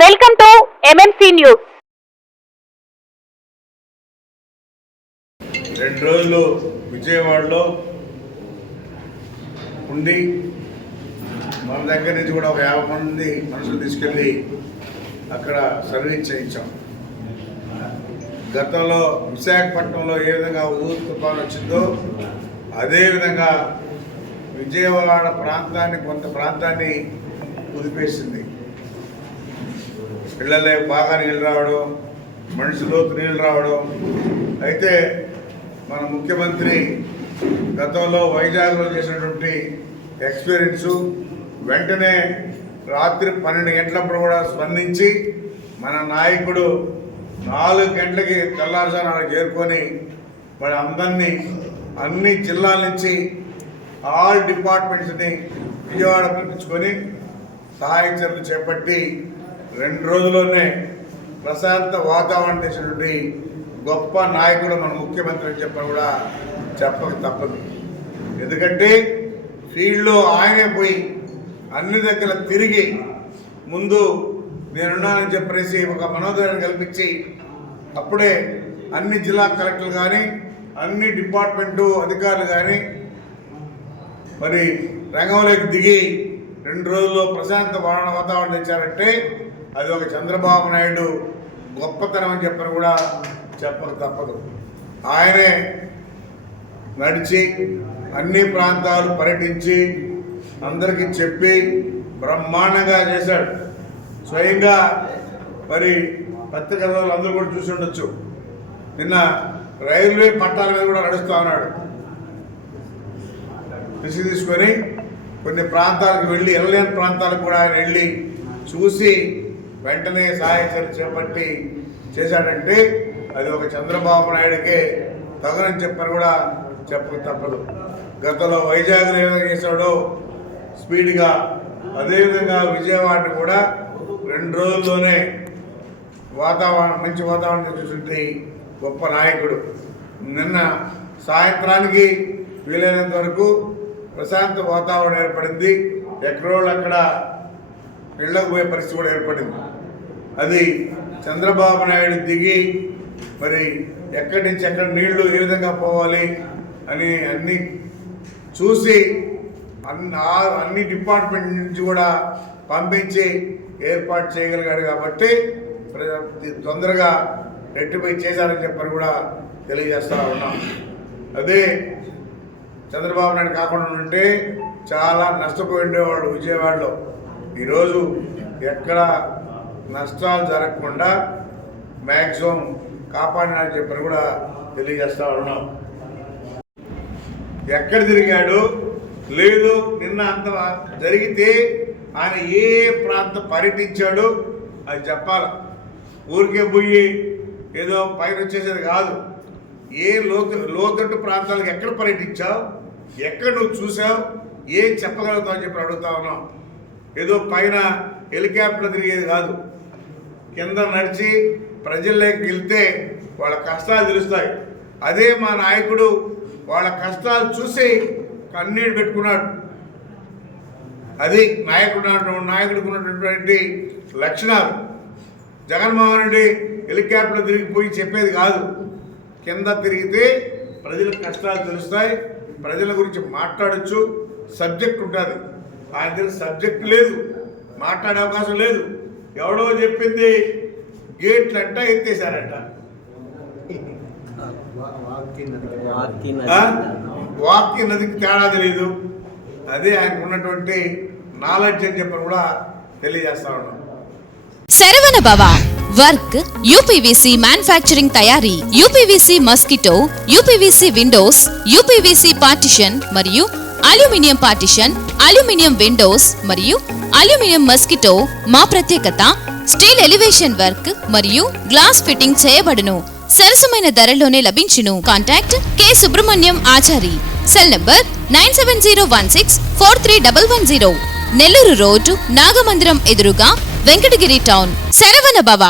Welcome to MMC news. 2 రోజులు విజయవాడలో ఉండి మన దగ్గర నుంచి కూడా ఒక 50 మంది మనుషులు తీసుకెళ్ళి అక్కడ సర్వీస్ చేయించాం. గతంలో విశాఖపట్నంలో ఏ విధంగా ఉదూరు తుఫాను వచ్చిందో అదేవిధంగా విజయవాడ ప్రాంతాన్ని కొంత ప్రాంతాన్ని కుదిపేసింది. ఇళ్లలో బాగా నీళ్ళు రావడం, మనుషులోకి నీళ్ళు రావడం. అయితే మన ముఖ్యమంత్రి గతంలో వైజాగ్లో చేసినటువంటి ఎక్స్పీరియన్సు వెంటనే రాత్రి 12 గంటలప్పుడు కూడా స్పందించి మన నాయకుడు 4 గంటలకి తెల్లారుజామున చేరుకొని మరి అందరినీ అన్ని జిల్లాల నుంచి ఆల్ డిపార్ట్మెంట్స్ని విజయవాడ పిలిపించుకొని సహాయ చర్యలు చేపట్టి 2 రోజుల్లోనే ప్రశాంత వాతావరణం చేసినటువంటి గొప్ప నాయకుడు మన ముఖ్యమంత్రి అని చెప్పని కూడా చెప్పక తప్పదు. ఎందుకంటే ఫీల్డ్లో ఆయనే పోయి అన్ని దగ్గర తిరిగి ముందు నేనున్నానని చెప్పేసి ఒక మనోధైర్యాన్ని కల్పించి అప్పుడే అన్ని జిల్లా కలెక్టర్లు కానీ అన్ని డిపార్ట్మెంటు అధికారులు కానీ మరి రంగంలోకి దిగి 2 రోజుల్లో ప్రశాంత వాతావరణం తెచ్చారంటే అది ఒక చంద్రబాబు నాయుడు గొప్పతనం అని చెప్పని కూడా చెప్పక తప్పదు. ఆయనే నడిచి అన్ని ప్రాంతాలు పర్యటించి అందరికీ చెప్పి బ్రహ్మాండంగా చేశాడు. స్వయంగా మరి పత్రికలు అందరూ కూడా చూసి ఉండొచ్చు. నిన్న రైల్వే పట్టాల మీద కూడా నడుస్తూ ఉన్నాడు. తీసుకొని కొన్ని ప్రాంతాలకు వెళ్ళి వెళ్ళలేని ప్రాంతాలకు కూడా ఆయన వెళ్ళి చూసి వెంటనే సహాయ చర్య చేపట్టి చేశాడంటే అది ఒక చంద్రబాబు నాయుడికే తగనని చెప్పని కూడా చెప్పక తప్పదు. గతంలో వైజాగ్లో ఏదైనా చేశాడో స్పీడ్గా అదేవిధంగా విజయవాడని కూడా 2 రోజుల్లోనే మంచి వాతావరణం చూసి గొప్ప నాయకుడు. నిన్న సాయంత్రానికి వీలైనంత వరకు ప్రశాంత వాతావరణం ఏర్పడింది. ఎక్కడోళ్ళు అక్కడ ఇళ్లకు పోయే పరిస్థితి కూడా ఏర్పడింది. అది చంద్రబాబు నాయుడు దిగి మరి ఎక్కడి నుంచి ఎక్కడ నీళ్లు ఏ విధంగా పోవాలి అని అన్నీ చూసి అన్ని డిపార్ట్మెంట్ నుంచి కూడా పంపించి ఏర్పాటు చేయగలిగాడు. కాబట్టి తొందరగా రెట్టిపై చేశారని చెప్పని కూడా తెలియజేస్తూ ఉన్నాం. అదే చంద్రబాబు నాయుడు కాకుండా ఉంటే చాలా నష్టపోయి ఉండేవాడు విజయవాడలో. ఈరోజు ఎక్కడ నష్టాలు జరగకుండా మ్యాక్సిమం కాపాడినని చెప్పని కూడా తెలియజేస్తూ ఉన్నాం. ఎక్కడ తిరిగాడు లేదు, నిన్న అంత జరిగితే ఆయన ఏ ప్రాంతం పర్యటించాడు అది చెప్పాలి. ఊరికే పోయి ఏదో పైన వచ్చేసేది కాదు. ఏ లోతట్టు ప్రాంతాలకు ఎక్కడ పర్యటించావు, ఎక్కడ నువ్వు చూసావు, ఏం చెప్పగలుగుతావు అని చెప్పి అడుగుతా ఉన్నాం. ఏదో పైన హెలికాప్టర్ తిరిగేది కాదు. కింద నడిచి ప్రజల్లోకి వెళ్తే వాళ్ళ కష్టాలు తెలుస్తాయి. అదే మా నాయకుడు వాళ్ళ కష్టాలు చూసి కన్నీళ్ళు పెట్టుకున్నాడు. అది నాయకుడికి ఉన్నటువంటి లక్షణాలు. జగన్మోహన్ రెడ్డి హెలికాప్టర్ తిరిగిపోయి చెప్పేది కాదు. కింద తిరిగితే ప్రజల కష్టాలు తెలుస్తాయి, ప్రజల గురించి మాట్లాడచ్చు, సబ్జెక్ట్ ఉంటుంది. ఆయన దగ్గర సబ్జెక్ట్ లేదు, మాట్లాడే అవకాశం లేదు. ఎవడో చెప్పింది గేట్లు అంట ఎత్తేసారంట. వాక్కి నదికి తేడా తెలియదు. అదే ఆయనకు ఉన్నటువంటి నాలెడ్జ్ అని చెప్పి కూడా తెలియజేస్తా ఉన్నాం. శరవణ భవ వర్క్ యూపీవీసీ మ్యానుఫ్యాక్చరింగ్ తయారీ, UPVC mosquito, UPVC Windows, UPVC partition మరియు అల్యూమినియం పార్టిషన్, అల్యూమినియం విండోస్ మరియు అల్యూమినియం మస్కిటో. మా ప్రత్యేకత స్టీల్ ఎలివేషన్ వర్క్ మరియు గ్లాస్ ఫిట్టింగ్ చేయబడును. సరసమైన ధరలోనే లభించును. Contact K Subrahmanyam Achari. Cell number 9706431110. Nellore road Nagamandiram ఎదురుగా వెంకటగిరి టౌన్. శరవణ భవ.